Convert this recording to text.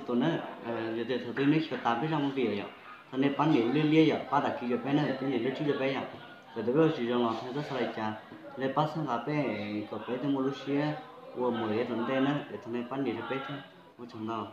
số tuần nữa giờ từ thời tôi nói chuyện tám biết trong việc vậy thằng này bán điểm liên liên vậy ba đặc kỳ cho bé này cái gì nó chú cho bé vậy rồi tôi bây giờ chỉ là thay rất sai cha này bắt sang gặp bé có bé thì mua lúc xưa mua mua cái tuần đây nữa để thằng này bán điểm cho bé chứ mua chồng nào